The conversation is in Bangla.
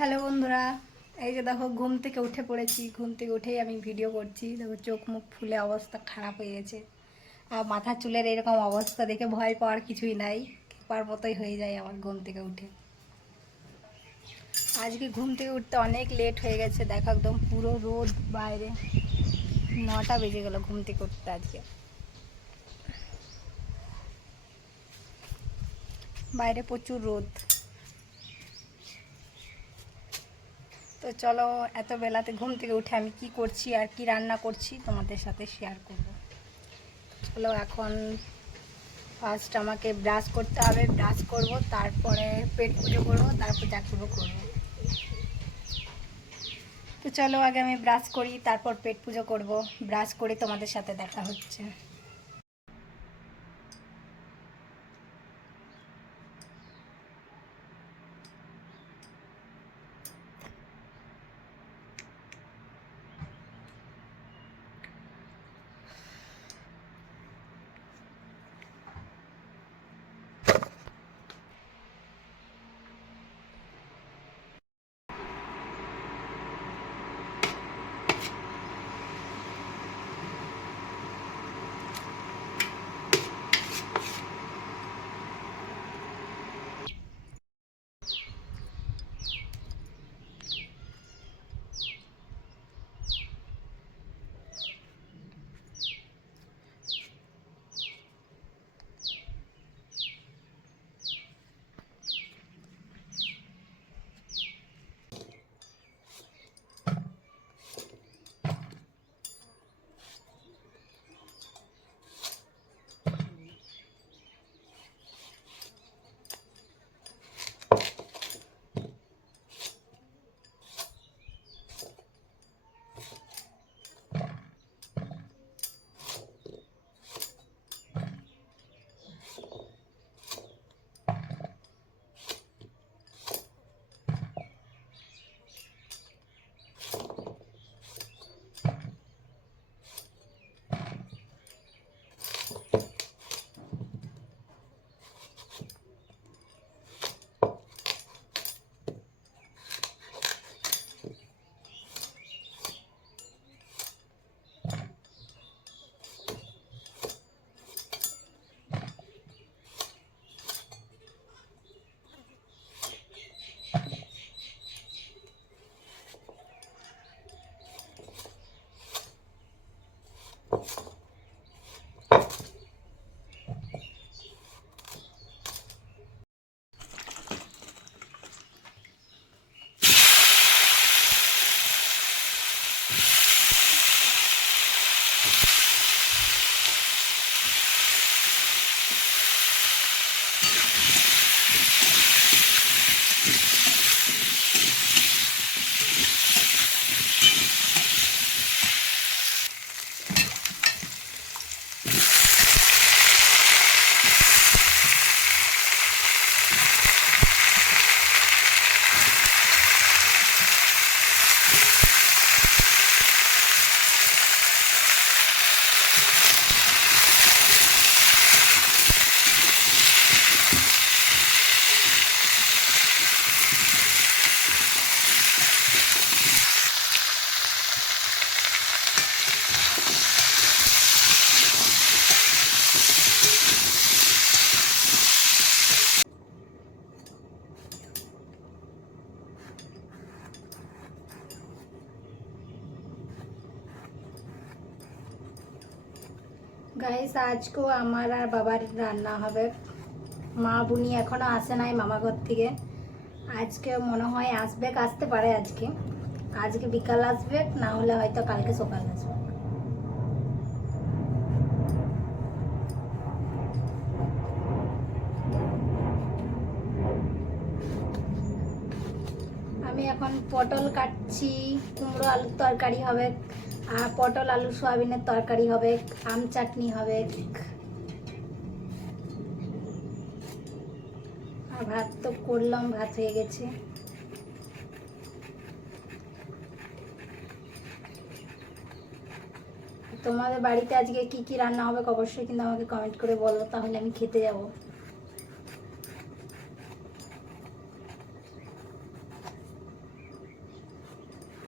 হ্যালো বন্ধুরা, এই যে দেখো ঘুম থেকে উঠে পড়েছি। ঘুম থেকে উঠেই আমি ভিডিও করছি। দেখো চোখ মুখ ফুলে অবস্থা খারাপ হয়ে গেছে। আর মাথা চুলের এরকম অবস্থা দেখে ভয় পাওয়ার কিছুই নাই, খেপার মতোই হয়ে যায় আমার ঘুম থেকে উঠে। আজকে ঘুম থেকে উঠতে অনেক লেট হয়ে গেছে। দেখো একদম পুরো রোদ বাইরে, 9টা বেজে গেল ঘুম থেকে উঠতে আজকে। বাইরে প্রচুর রোদ। তো চলো, এত বেলাতে ঘুম থেকে উঠে আমি কি করছি আর কি রান্না করছি তোমাদের সাথে শেয়ার করব। চলো, এখন ফার্স্ট আমাকে ব্রাশ করতে হবে। ব্রাশ করব, তারপরে পেট পুজো করব, তারপর যা করবো করবো। তো চলো, আগে আমি ব্রাশ করি, তারপর পেট পুজো করব। ব্রাশ করে তোমাদের সাথে দেখা হচ্ছে। গাইস, আজকেও আমার আর বাবার রান্না হবে। মা বুনি এখনো আসে নাই মামা ঘর থেকে। আজকে মনে হয় আসতে পারে। আজকে আজকে বিকাল আসবে, না হলে হয়তো কালকে সকাল আসবে। আমি এখন পটল কাটছি। কুমড়ো আলুর তরকারি হবে, আর পটল আলু সয়াবিনের তরকারি হবে, আম চাটনি হবে, আর ভাত তো করলাম, ভাত হয়ে গেছে। তোমাদের বাড়িতে আজকে কি কি রান্না হবে অবশ্যই কিন্তু আমাকে কমেন্ট করে বলো, তাহলে আমি খেতে যাব।